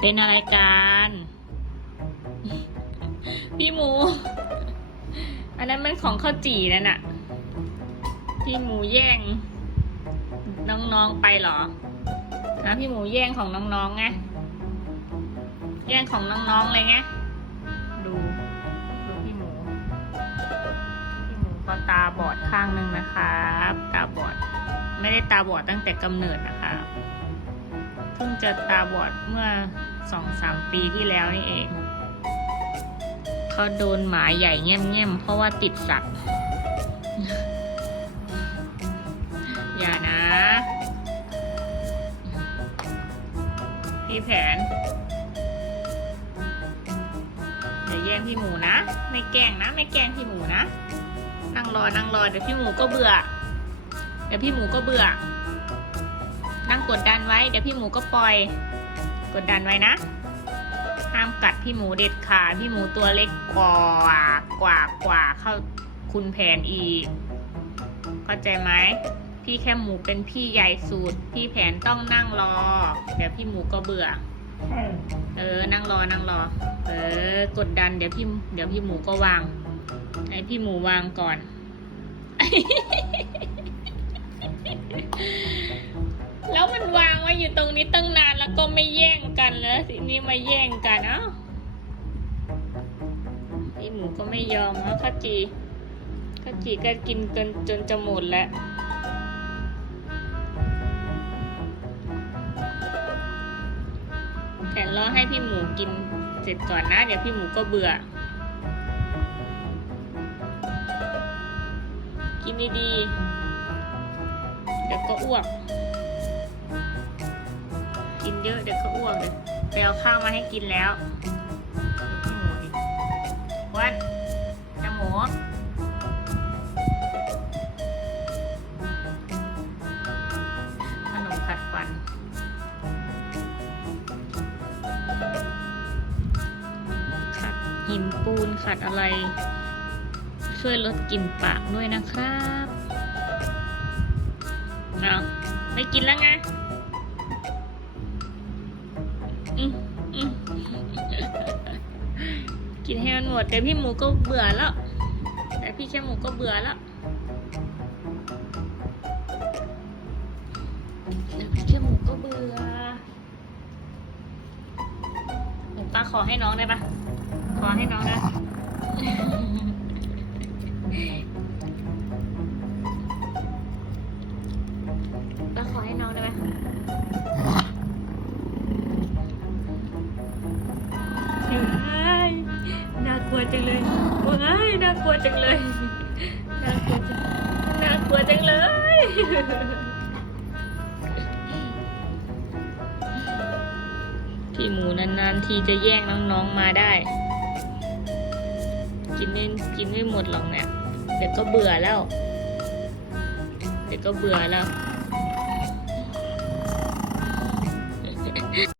เป็นอะไรกัน พี่หมู อันนั้นมันของข้าวจี่นั่นน่ะ พี่หมูแย่ง น้องๆไปเหรอนะพี่หมูแย่งของน้องๆไง แย่งของน้องๆเลยไง ดูดูพี่หมู พี่หมูก็ตาบอดข้างหนึ่งนะครับ ตาบอด ไม่ได้ตาบอดตั้งแต่กำเนิดนะคะเพิ่งจะตาบอดเมื่อสองสามปีที่แล้วนี่เอง เขาโดนหมาใหญ่แง่มๆเพราะว่าติดสัตว์อย่านะ พี่แผนอย่าแย่งพี่หมูนะ ไม่แกล้งนะ ไม่แกล้งพี่หมูนะ นั่งรอนั่งรอเดี๋ยวพี่หมูก็เบื่อ เดี๋ยวพี่หมูก็เบื่อ นั่งกดดันไว้เดี๋ยวพี่หมูก็ปล่อย กดดันไว้นะ ห้ามกัดพี่หมูเด็ดขาดพี่หมูตัวเล็กกว่ากว่ากว่าเข้าคุณแผนอีก เข้าใจไหมพี่แค่หมูเป็นพี่ใหญ่สุดพี่แผนต้องนั่งรอ เดี๋ยวพี่หมูก็เบื่อ เออนั่งรอนั่งรอ เออกดดันเดี๋ยวพี่เดี๋ยวพี่หมูก็วางให้พี่หมูวางก่อน อยู่ตรงนี้ตั้งนานแล้วก็ไม่แย่งกันแล้วทีนี้มาแย่งกันเอ้าพี่หมูก็ไม่ยอมแล้วข้าจีข้าจีก็กินจนจนจะหมดแล้วแต่รอให้พี่หมูกินเสร็จก่อนนะ เดี๋ยวพี่หมูก็เบื่อ กินดีๆเดี๋ยวก็อ้วก กินเยอะเดี๋ยวก็อ้วกเดี๋ยวไปเอาข้าวมาให้กินแล้วพี่หมูดิวันจาหมูขนมขัดฟันขัดหินปูนขัดอะไร ช่วยลดกลิ่นปากด้วยนะครับเอาไม่กินแล้วไง กินให้มันหมดเดี๋ยพี่หมูก็เบื่อแล้ว แต่พี่แค่หมูก็เบื่อแล้วแต่พี่แค่หมูก็เบื่อหนูป้าขอให้น้องได้ปะขอให้น้องนะ จังเลยว้ายน่ากลัวจังเลย น่ากลัวจัง น่ากลัวจังเลยพี่หมูนานๆทีจะแย่งน้องๆมาได้ กินไม่กินไม่หมดหรอกเนี่ย เดี๋ยวก็เบื่อแล้ว เดี๋ยวก็เบื่อแล้ว